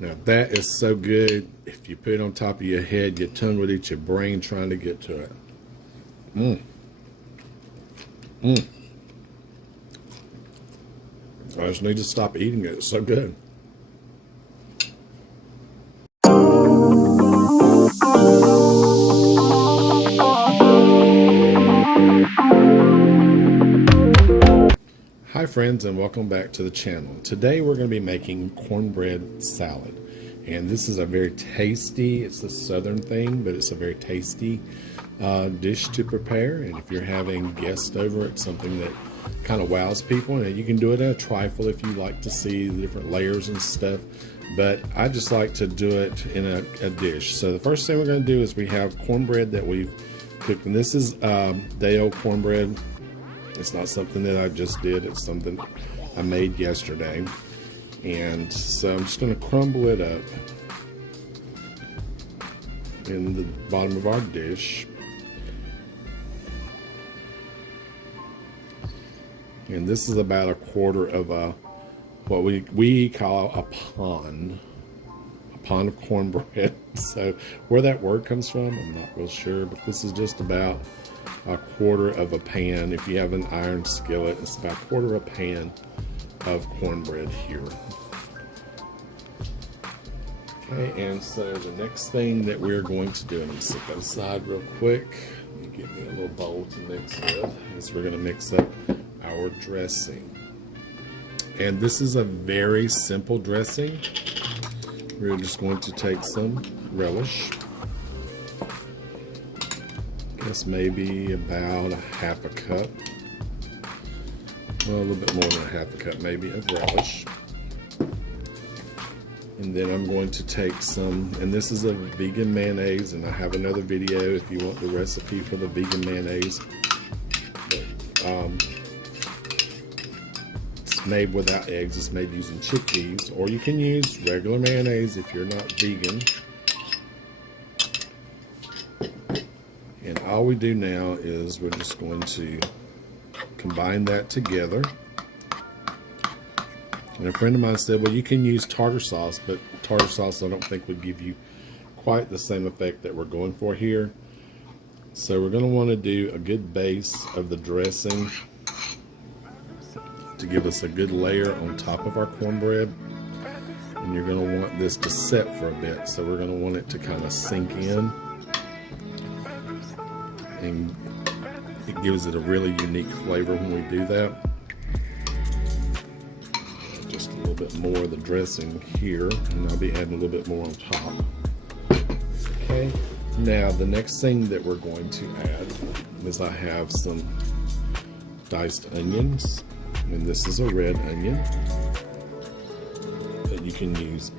Now that is so good. If you put it on top of your head, your tongue would eat your brain trying to get to it. Mmm. Mmm. I just need to stop eating it. It's so good. Hi friends, and welcome back to the channel. Today we're going to be making cornbread salad, and this is a very tasty, it's a southern thing, but it's a very tasty dish to prepare. And if you're having guests over, it's something that kind of wows people, and you can do it in a trifle if you like to see the different layers and stuff, but I just like to do it in a dish. So the first thing we're going to do is we have cornbread that we've cooked, and this is day-old cornbread. It's not something that I just did, it's something I made yesterday. And so I'm just going to crumble it up in the bottom of our dish. And this is about a quarter of what we call a pond of cornbread. So where that word comes from, I'm not real sure, but this is just about a quarter of a pan. If you have an iron skillet, it's about a quarter of a pan of cornbread here. Okay, and so the next thing that we're going to do, and I'm set that aside real quick. Let me get me a little bowl to mix with, is we're going to mix up our dressing. And this is a very simple dressing. We're just going to take some relish. Guess maybe about a half a cup. Well, a little bit more than a half a cup maybe of relish. And then I'm going to take some, and this is a vegan mayonnaise, and I have another video if you want the recipe for the vegan mayonnaise. But, it's made without eggs, it's made using chickpeas, or you can use regular mayonnaise if you're not vegan. And all we do now is we're just going to combine that together. And a friend of mine said, well, you can use tartar sauce, but tartar sauce I don't think would give you quite the same effect that we're going for here. So we're going to want to do a good base of the dressing to give us a good layer on top of our cornbread. And you're going to want this to set for a bit, so we're going to want it to kind of sink in. And it gives it a really unique flavor when we do that. Just a little bit more of the dressing here, and I'll be adding a little bit more on top. Okay, now the next thing that we're going to add is I have some diced onions, and this is a red onion, but you can use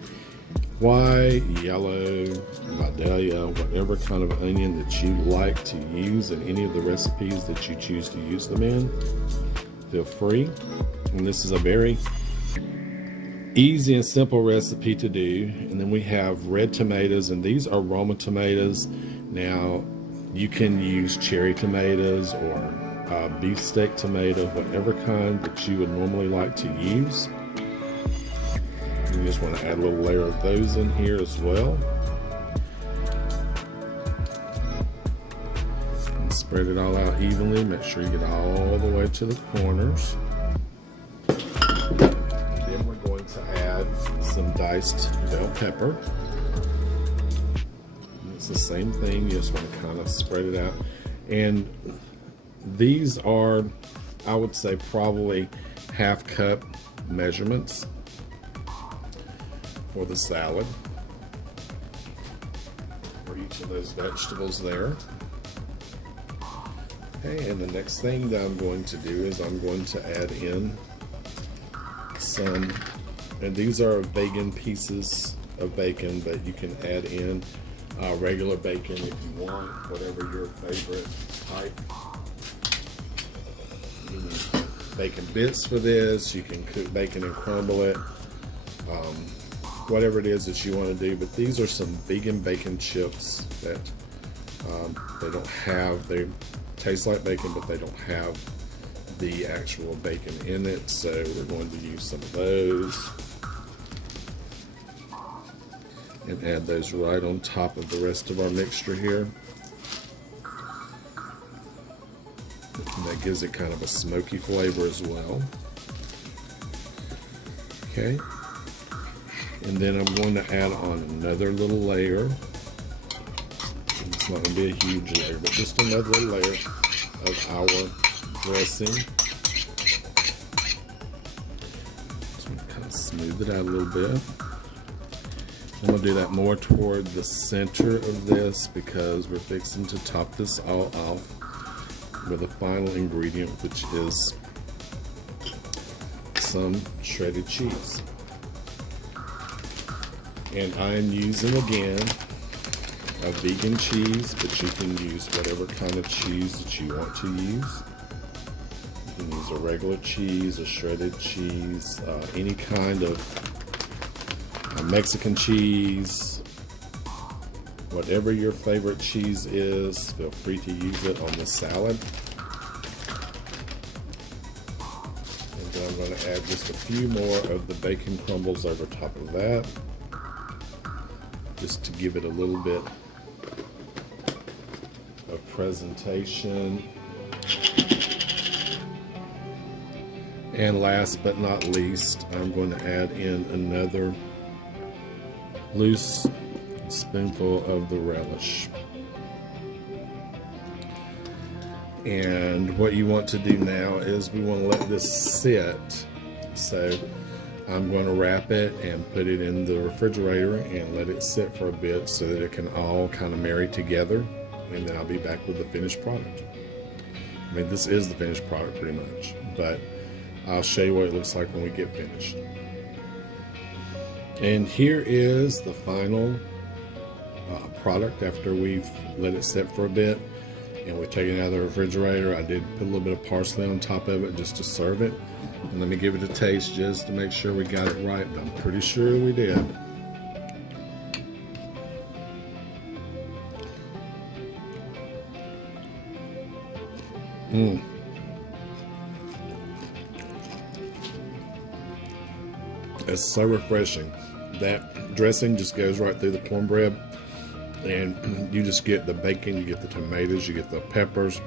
white, yellow, Vidalia, whatever kind of onion that you like to use in any of the recipes that you choose to use them in. Feel free. And this is a very easy and simple recipe to do. And then we have red tomatoes, and these are Roma tomatoes. Now you can use cherry tomatoes or beefsteak tomato, whatever kind that you would normally like to use. You just want to add a little layer of those in here as well. And spread it all out evenly. Make sure you get all the way to the corners. Then we're going to add some diced bell pepper. And it's the same thing. You just want to kind of spread it out. And these are, I would say, probably half cup measurements for the salad for each of those vegetables there. Okay, and the next thing that I'm going to do is I'm going to add in some, and these are vegan pieces of bacon, but you can add in regular bacon if you want, whatever your favorite type. You can bacon bits for this, you can cook bacon and crumble it. Whatever it is that you want to do, but these are some vegan bacon chips that they don't have, they taste like bacon, but they don't have the actual bacon in it, so we're going to use some of those. and add those right on top of the rest of our mixture here. And that gives it kind of a smoky flavor as well. Okay. And then I'm going to add on another little layer. It's not going to be a huge layer, but just another little layer of our dressing. Just want to kind of smooth it out a little bit. I'm going to do that more toward the center of this because we're fixing to top this all off with a final ingredient, which is some shredded cheese. And I'm using, again, a vegan cheese, but you can use whatever kind of cheese that you want to use. You can use a regular cheese, a shredded cheese, any kind of Mexican cheese, whatever your favorite cheese is, feel free to use it on the salad. And then I'm going to add just a few more of the bacon crumbles over top of that, just to give it a little bit of presentation. And last but not least, I'm going to add in another loose spoonful of the relish. And what you want to do now is we want to let this sit. So I'm going to wrap it and put it in the refrigerator and let it sit for a bit so that it can all kind of marry together, and then I'll be back with the finished product. I mean, this is the finished product pretty much, but I'll show you what it looks like when we get finished. And here is the final product after we've let it sit for a bit and we've taken it out of the refrigerator. I did put a little bit of parsley on top of it just to serve it. And let me give it a taste just to make sure we got it right, but I'm pretty sure we did. It's so refreshing. That dressing just goes right through the cornbread, and you just get the bacon, you get the tomatoes, you get the peppers,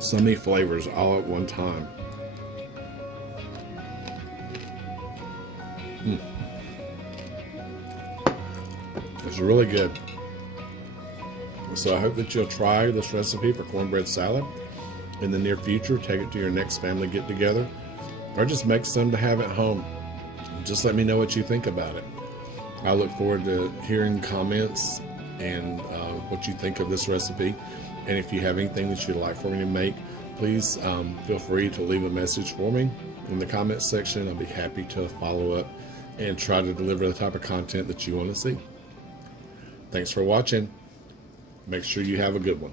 so many flavors all at one time. It's really good. So I hope that you'll try this recipe for cornbread salad in the near future. Take it to your next family get together, or just make some to have at home. Just let me know what you think about it. I look forward to hearing comments and what you think of this recipe. And if you have anything that you'd like for me to make, please feel free to leave a message for me in the comments section. I'll be happy to follow up and try to deliver the type of content that you want to see. Thanks for watching. Make sure you have a good one.